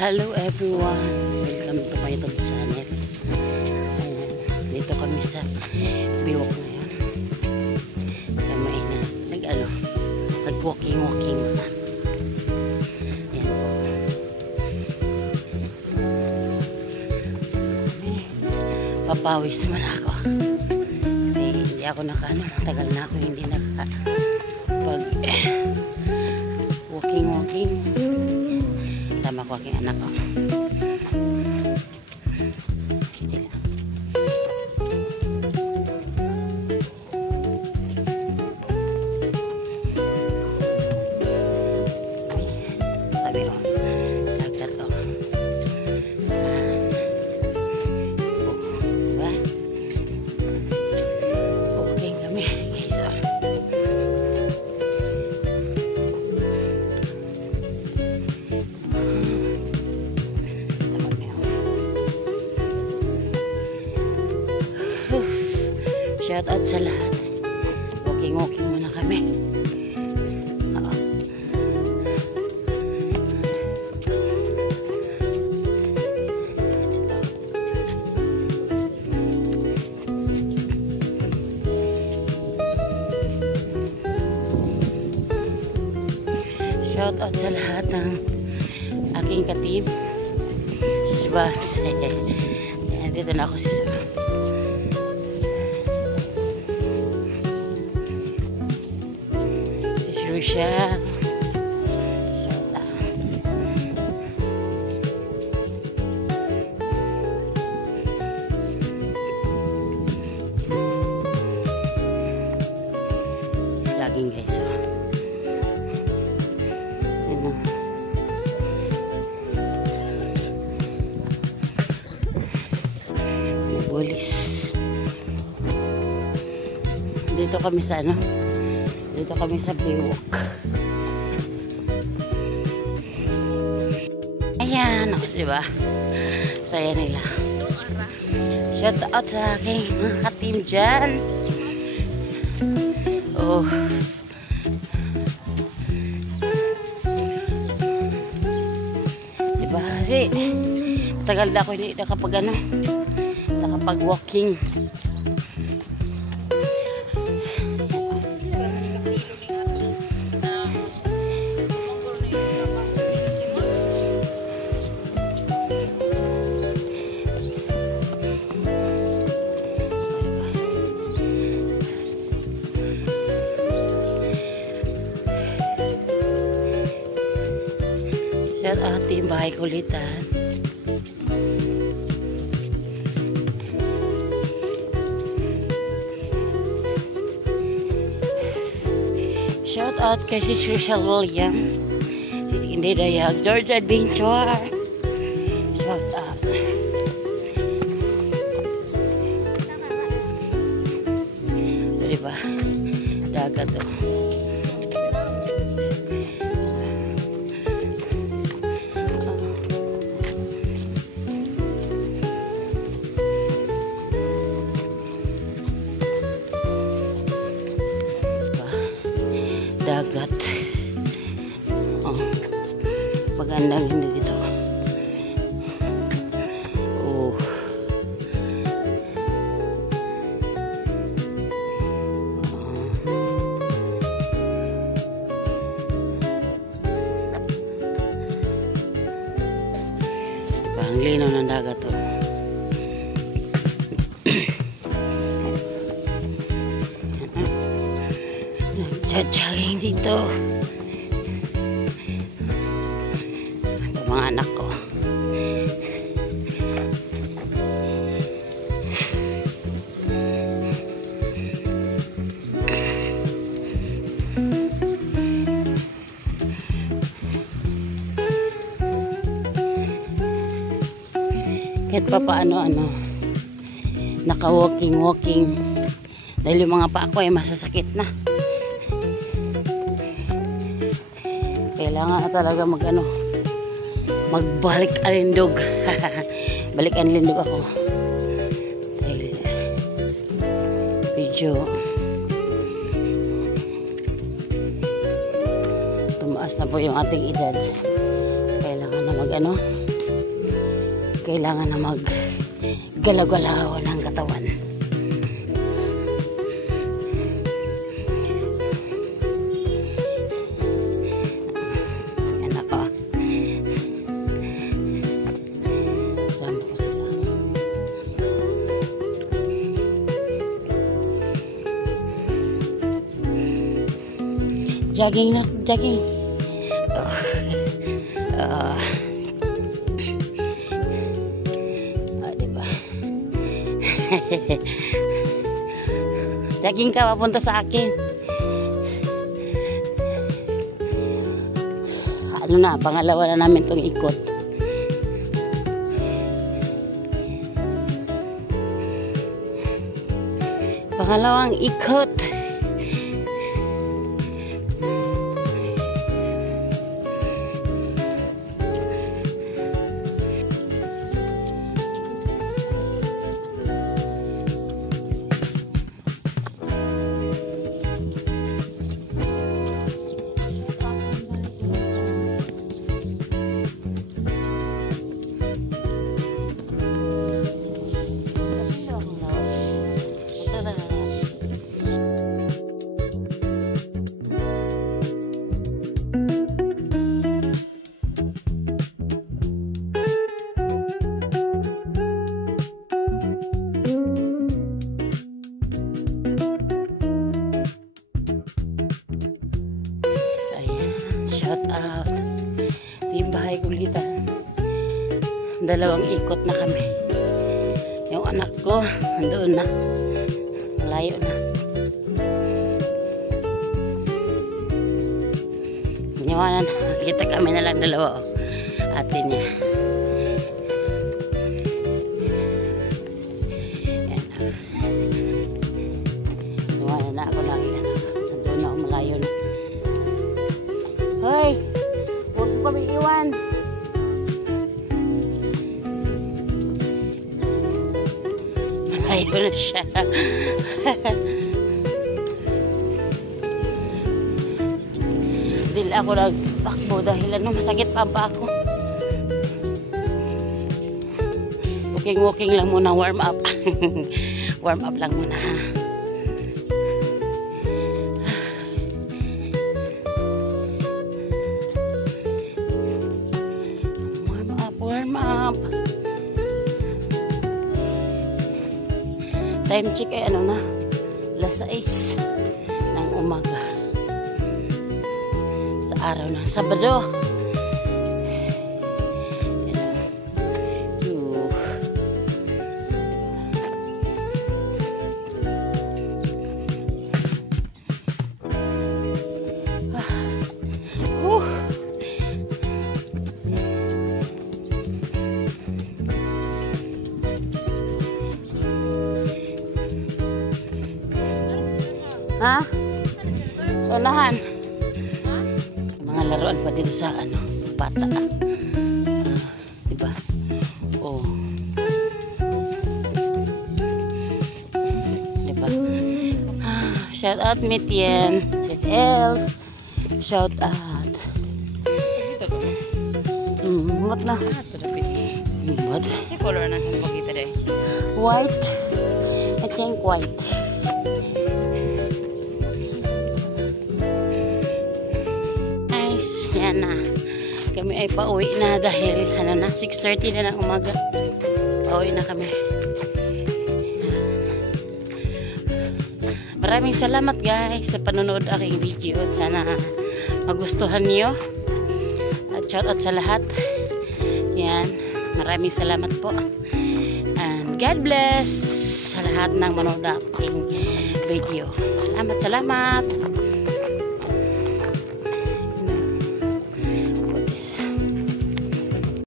Hello everyone, welcome to my YouTube channel. Ayan, dito kami sa Biwok ngayon. Kami na nag-walking. Ayan po. Papawis man ako. Kasi hindi ako tagal na ako hindi pag walking. Sama ko aking anak ko. Sila. Sabi ko, lagkat ko. Diba? Okay kami, guys. Shout out sa lahat. Walking muna kami. Shout out sa lahat ng aking ka-team. Sibas. Dito na ako si Sir. Siya. Laging guys. Ano? Bulis. Dito kami sa Dito kami sa Biwok. Ayan, diba? Saya nila. Shout out sa aking mga ka-team dyan. Oh. Diba? Kasi tagal na ako hindi nakapag-walking. Shout out Team Bahay Kulitan. Shout out kay Sis Rachel William, Sis Inday Dayag, George Adventure. Shout out. Diba? Dagat to. Dagat. Oh. Magandang hindi dito. Oh. Ang linaw ng dagat to. Nagja-jogging dito. Ito mga anak ko. Kahit pa paano naka-walking dahil yung mga paa ko ay masasakit na. Kailangan na talaga magbalik alindog. Balik alindog ako. Dahil medyo tumaas na po yung ating edad. Kailangan na kailangan na mag-galaw-galaw ng katawan. Yan ako. Sama ko sila. Jogging na, jogging. Diba? Jogging ka, papunta sa akin. Ano na, pangalawa na namin itong ikot. Pangalawang ikot. Shout out. Team Bahay Kulitan. Dalawang ikot na kami. Yung anak ko, andoon na. Malayo na. Iniwanan. Kita kami na lang dalawa. Atin niya. Yan. Iniwanan na ako lang. Andoon na ako, malayo na. Hoy, huwag ko kami iwan. Malayo na siya. Dili ako nagtakbo dahil masakit pa ako. Walking lang muna, warm up. Warm up lang muna ha. Warm up. Time check ay ano na, 6:00 ng umaga sa araw ng Sabado. Ha? Unahan. Mga laruan pa din sa ano, bata. Diba? Oh. Diba? Shout out Mitien, Sis Elf. Shout out. What na? What? Yung color na sa makita dahil. White. I think white. Yan na. Kami ay pauwi na dahil ano na, 6:30 na ng umaga. Pauwi na kami. Maraming salamat guys sa panonood aking video. Sana magustuhan niyo. At shout out sa lahat. Yan. Maraming salamat po. And God bless sa lahat ng manonood aking video. Salamat.